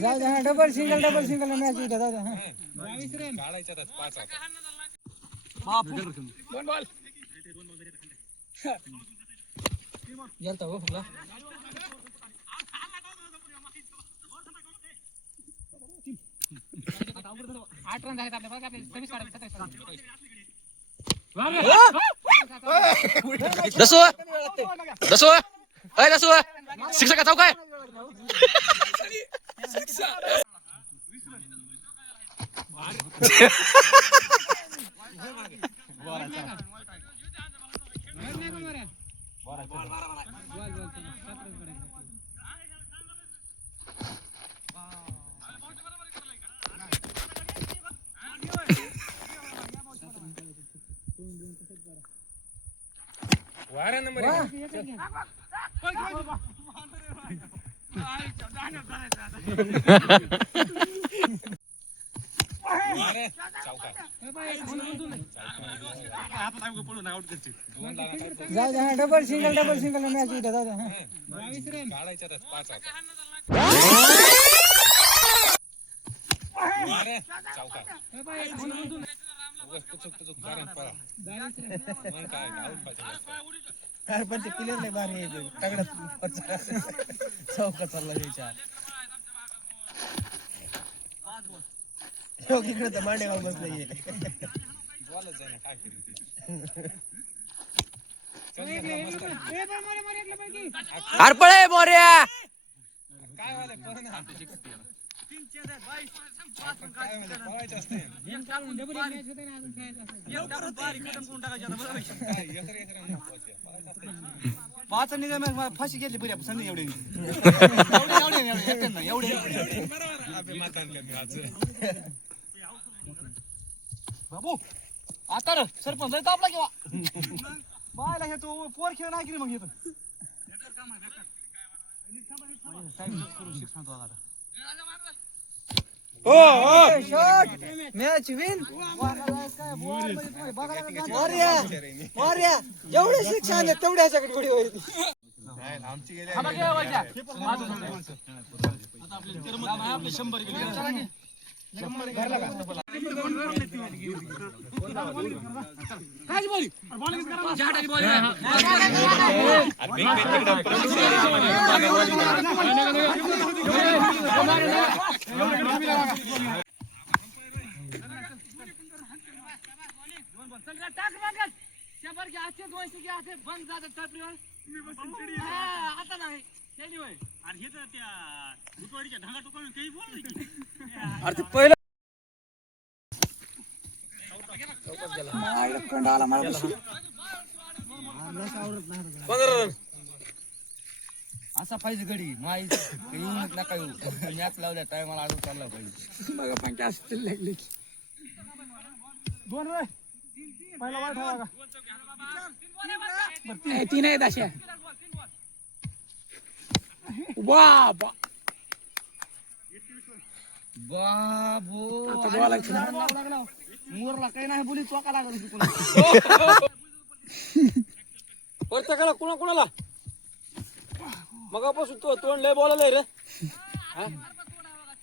जाऊ double single match उद्या जाऊ गेलता हो फुला 8 रन झाले आपल्या बघा आपले 26 दसो अय दसो शिक्षक का काय वारा नंबर जाऊ डबल सिंगल मॅच उद्या जाऊ पण ते क्लिअर नाही भारी चौका चालला त्याच्या इकडे तर मांडेगाव बसलाय हरपळे मोर्या पाच फाशी घेतली पुऱ्या संधी एवढे बाबू आता सरपंच लय तापला किंवा बायला हे तो पोर खेळ नाही की मग येतो मॅच विन जेवढे शिक्षण तेवढ्याच्याकडे व्हिडिओ आमची गेले आपले 100 आता नाही अरे पहिलं असा पाहिजे घडी माहीत येऊ नका येऊ मॅच लावल्या टायमाला अडून चालला पाहिजे बघा पण काय असतील लागले दोन पहिला वाईट हवा का तीन आहेत अशा बाबा बाबू मोरला काही नाही बोली चोका लागला प्रत्येकाला कोणाला मगापासून तो तोंड लय बोलायला रे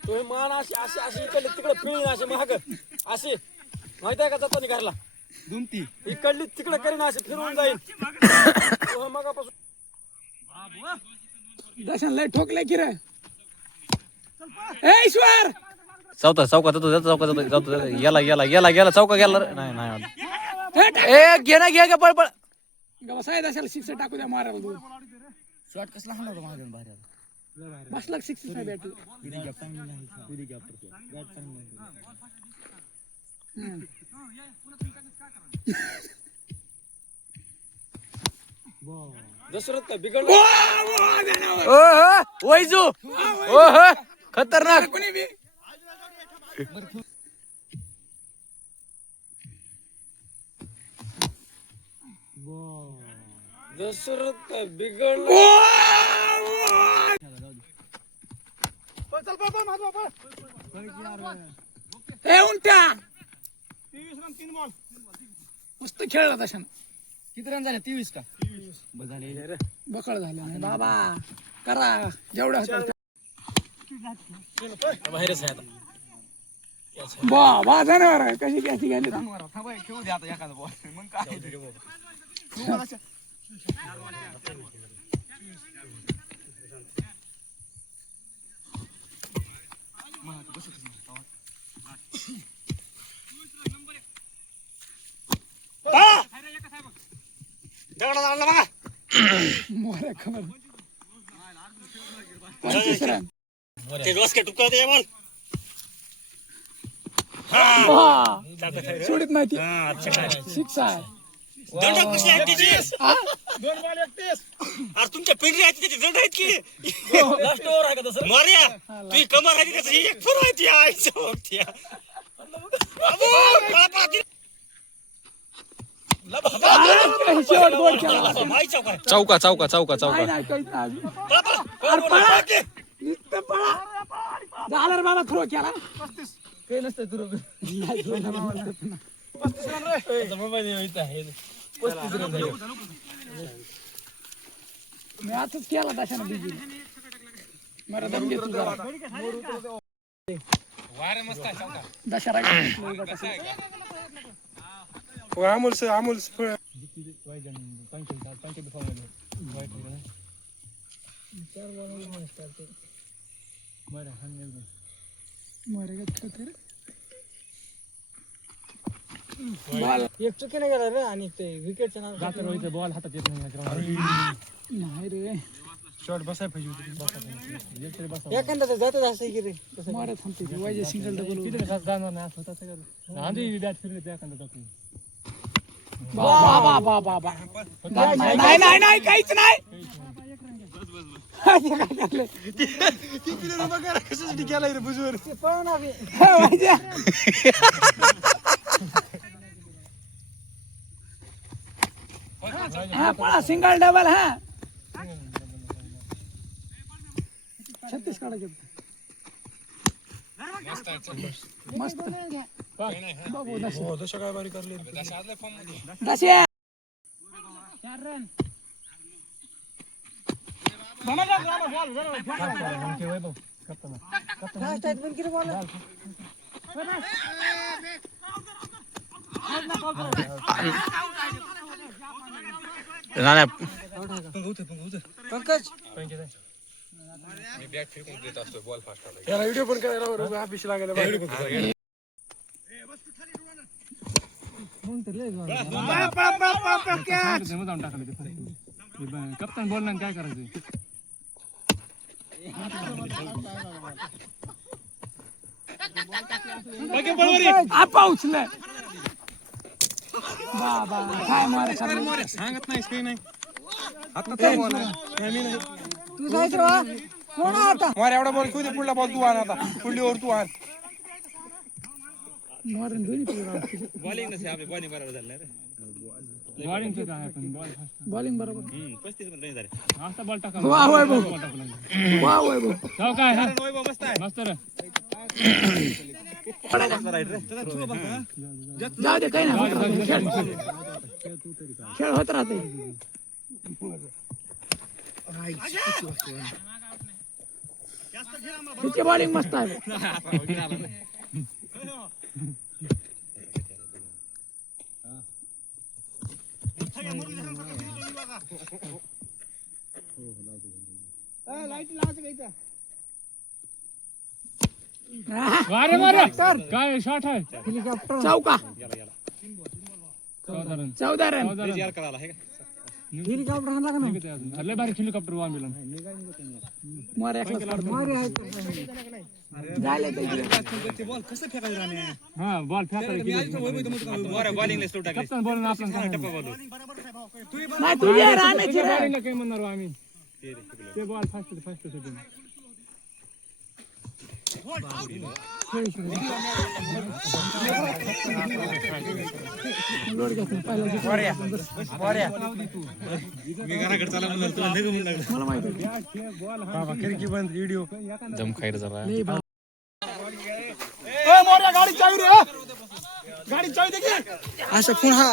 तो मान अशी अशी अशी इकडे तिकडे फिरून असे महाग असे माहिती आहे का जातो घरला दुमती इकडली तिकडे करीन असे फिरून जाईल मगापासून दर्शन लय ठोकले की रे ईश्वर चौथा चौका जातो गेला चौका गेला नाही नाही ए घे ना घे पळ पळ साहेब अशाला शिक्ष टाकू द्या मारायला दोन शॉट कसला हलवला मागे बाहेर बसला शिक्ष साहेब दशरथ काय बिघडलं वैजू ओ खतरनाक दशरथ काय बिघडलं उंट्या 23 रन 3 बॉल मस्त खेळला तशानं किती रन झाले 23 का बकळ झालं नाही बाबा करा जेवढं होतं बाहेरच आहे आता बा जनावर आहे कशी कशी गेली ठेवू दे आता एखादा बॉल मग काय मोऱ्या खबर 25 रन सोडित नाही ती सिक्स आहे तुमच्या पिंजरी आहेत त्याची जड आहेत की लास्ट ओव्हर आहे का तसं मार्या तुझी कमर आहे त्याची एक फुर आहे ती आईच्या वक्त्या शेवट गोल केला माईच्या काय चौका चौका चौका चौका नाही काहीच नाही अजून. अरे पळा नुसतं पळा झालं रे बाबा थ्रो केला काही नसतं तुला मी आताच केला तशाने बिजी मला दम घेतो जरा दशरा अमोल बॉल एक चुकी नाही गेला रे आणि ते विकेटच्या नाव बॉल हातात येत नाही रे शॉट बसाय पाहिजे एखादा जातच असं की रे मारे थांबते वायजे सिंगल डबल जाणार नाही असं होतं आधी बॅट फिरले त्या एखादा बाबा बाबा बाबा नाही नाही नाही काहीच नाही कशासाठी केलाय रे बुजवर हा पळा सिंगल डबल हा 36 काढायचे मस्त बाबू दशा काय बारी करले दशा 4 रन पंकज याला व्हिडिओ पण करायला ऑफिस लागायला कप्तान बोलणार काय करायचं पाऊसलं बाबा काय मारे सांगत नाहीस काही नाही तू जायचं वा कोण आता मारे एवढा बॉल कुठे पुढला बॉल तू आण आता पुढलीवर तू आण मारून दोन्ही बॉलिंग नसे आपली बॉलिंग बरोबर झालं रे बॉलिंगचं काय पण बॉलिंग बरोबर 35 मध्ये झाले असा बॉल टाका वा वय भाऊ वा वय भाऊ जाऊ काय हा मस्त आहे मस्त रे जाऊ दे काही नाही खेळ होत राहते तिची बॉलिंग मस्त आहे मारे मारे काय शॉट आहे चौका साधारण 14 रन तयार करायला आहे का हेलिकॉप्टर आणला का ना लय भारी हेलिकॉप्टर वामिला मोर हा बॉल फेकायला बॉलिंग लिस्ट टाकली कप्तान बॉल आपला टप्पा बॉल नाही तुझ्या राहण्याची रे. बॉलिंगला काय म्हणणार आम्ही ते बॉल फास्ट शूटिंग लोड घेतला पहिला मी घराकडे चला म्हणलं तुला निघू म्हणलं मला माहिती आहे. बाबा खिडकी बंद व्हिडिओ दम खाईर जरा लय बा- गाडी चावी रे गाडी चावी दे की असं पुन्हा